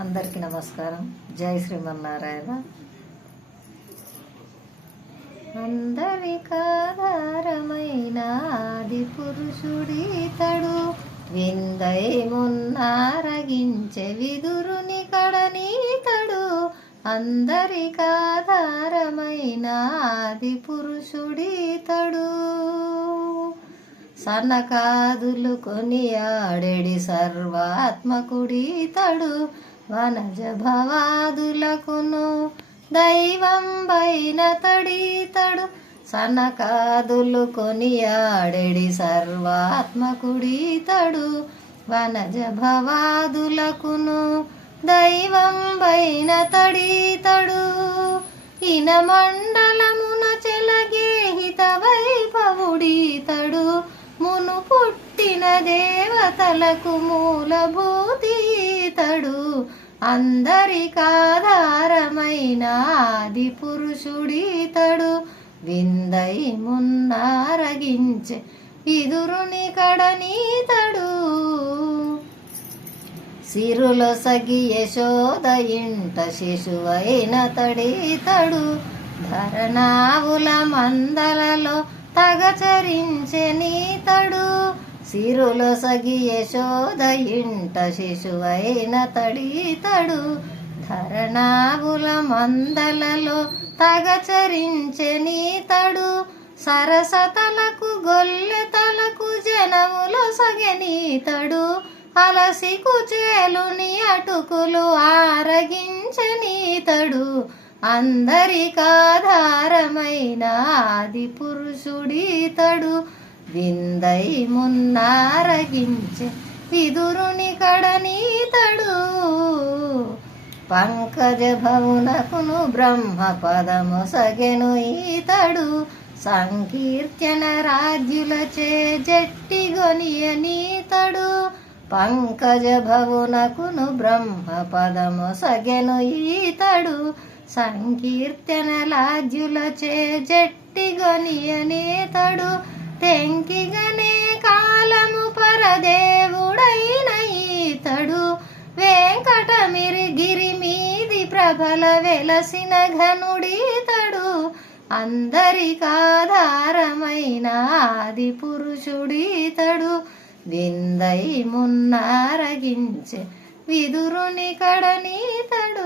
అందరికీ నమస్కారం. జై శ్రీమన్నారాయణ. అందరికాధారమైన ఆది పురుషుడితడు, విందై మున్నారగించే విదురుని కడనీతడు. అందరికాధారమైన ఆది పురుషుడితడు, సనకాదులు కొనియాడెడి సర్వాత్మకుడితడు. వనజ భవాదులకును దైవం బైన తడితడు. సనకాదులు కొనియాడెడి సర్వాత్మకుడితడు. వనజ భవాదులకును దైవం బైన తడితడు. ఇన మండలమున చెలగే హిత వైభవుడితడు. మును పుట్టిన దేవతలకు మూలభూతితడు. అందరికాధారమైన ఆది పురుషుడితడు, విందై మున్నారగించే విదురుని కడనీతడు. సిరులొసగి యశోద ఇంట శిశువైన తడితడు. ధరణావుల మందలలో తగచరించె నీతడు. సిరులొసగి యశోద ఇంట శిశువైన తడితడు. ధరణావుల మందలలో తగచరించె నీతడు. సరసతలకు గొల్లెతలకు జనములొసగె నీతడు. అలసి కుచేలుని అటుకులు ఆరగించె నీతడు. అందరికాధారమైన ఆది పురుషుడితడు, విందై మున్నారగించే విదురుని కడనీతడు. పంకజ భవునకును బ్రహ్మ పదమొసగెను ఈతడు. సంకీర్తన రాజ్యులచే జట్టిగొనియ నీతడు. పంకజ భవునకును బ్రహ్మ పదమొసగెను ఈతడు. సంకీర్తన లాజ్యులచే జట్టిగొనియ నేతడు. తెంకిగనే కాలము పరదేవుడైన ఈతడు. వెంకటగిరి మీది ప్రభల వెలసిన ఘనుడితడు. అందరికాధారమైన ఆది పురుషుడితడు, విందై మున్నారగించే విదురుని కడనీతడు.